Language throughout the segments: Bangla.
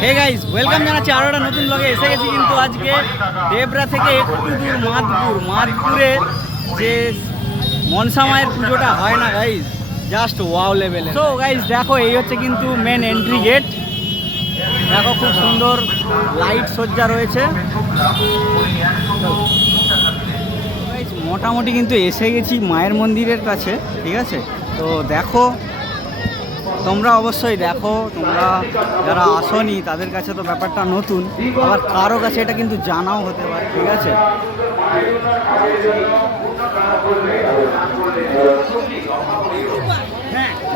হে গাইস ওয়েলকাম জানাচ্ছি আরও একটা নতুন ব্লগে এসে গেছি কিন্তু আজকে দেবরা থেকে একটু দূর মাদপুর মাদপুরে যে মনসা মায়ের পুজোটা হয় না গাইস জাস্ট ওয়াও লেভেলে তো গাইস দেখো, এই হচ্ছে কিন্তু মেন এন্ট্রি গেট দেখো, খুব সুন্দর লাইট সজ্জা রয়েছে। মোটামুটি কিন্তু এসে গেছি মায়ের মন্দিরের কাছে, ঠিক আছে? তো দেখো তোমরা অবশ্যই দেখো, তোমরা যারা আসনি, তাদের কাছে তো ব্যাপারটা নতুন। আবার কারও কাছে এটা কিন্তু জানাও হতে পারে, ঠিক আছে?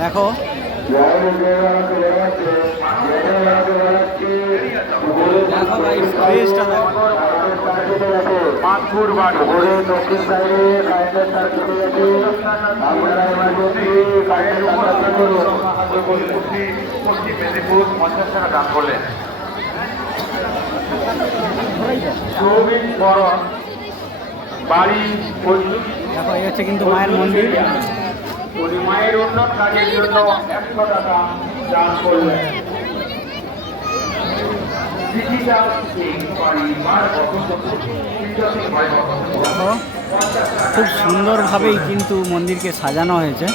দেখো। স্পেসটা বাড়ি ঘুরে দক্ষিণ সাইডে কারেন্টের পঞ্চাশ টাকা দাম করলেন চৌবিশ বরণ বাড়ি হচ্ছে কিন্তু মায়ের মন্দির। উনি মায়ের উন্নত কাজের জন্য একশো টাকা দান করলেন। ডিজিটাল খুব সুন্দরভাবেই কিন্তু মন্দিরকে সাজানো হয়েছে।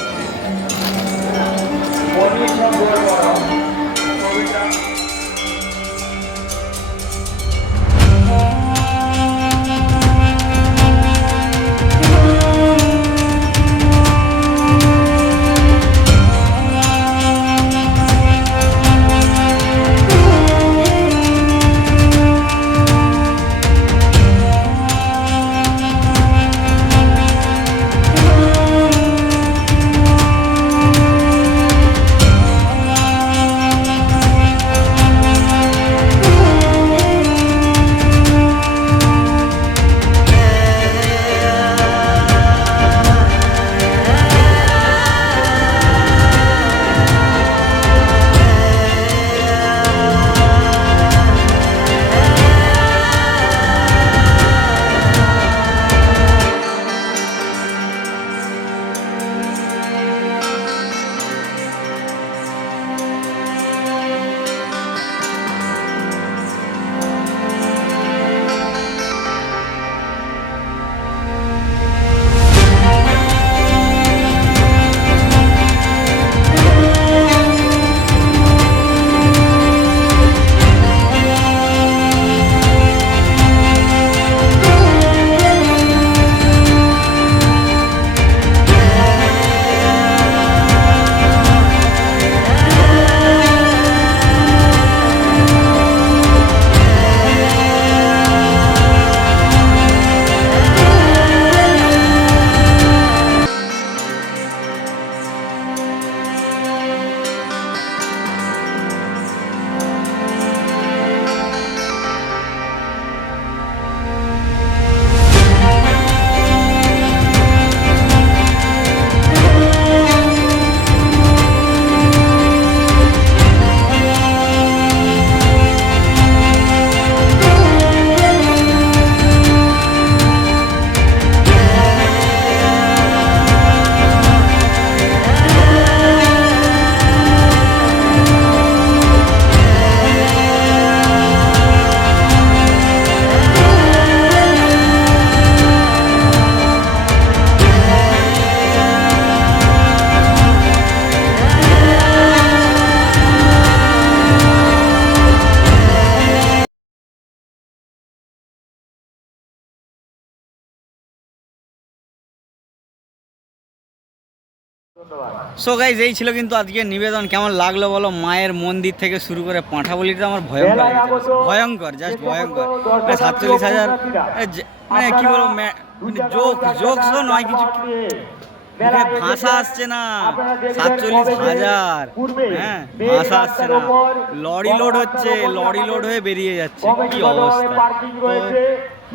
সো গাইজ এই ছিল কিন্তু আজকে নিবেদন। কেমন লাগল বলো? মায়ের মন্দির থেকে শুরু করে পাঁঠা বলিটা আমার ভয়ঙ্কর ভয়ঙ্কর জাস্ট ভয়ঙ্কর। মানে সাতচল্লিশ হাজার মানে কি বলব মানে জোক জোকসও নয় কিছু ভাষা আসছে না। সাতচল্লিশ হাজার। হ্যাঁ ভাষা আসছে না। লরি লোড হচ্ছে লরি লোড হয়ে বেরিয়ে যাচ্ছে। কি অবস্থা?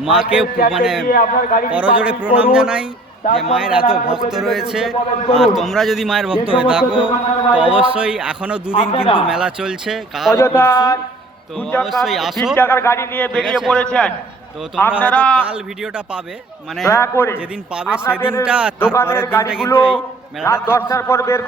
মাকে মানে করজোড়ে প্রণাম জানাই। যে মায়ের এত ভক্ত রয়েছে আর তোমরা যদি মায়ের ভক্ত হয়ে থাকো তো অবশ্যই এখনও দুদিন কিন্তু মেলা চলছে। তো অবশ্যই আসো গাড়ি নিয়ে বেরিয়ে পড়েছেন। তো তোমরা হয়তো কাল ভিডিওটা পাবে মানে যেদিন পাবে সেদিনটা দোকানের তারপরের দিনটা কিন্তু মেলাটা দশটার পর বের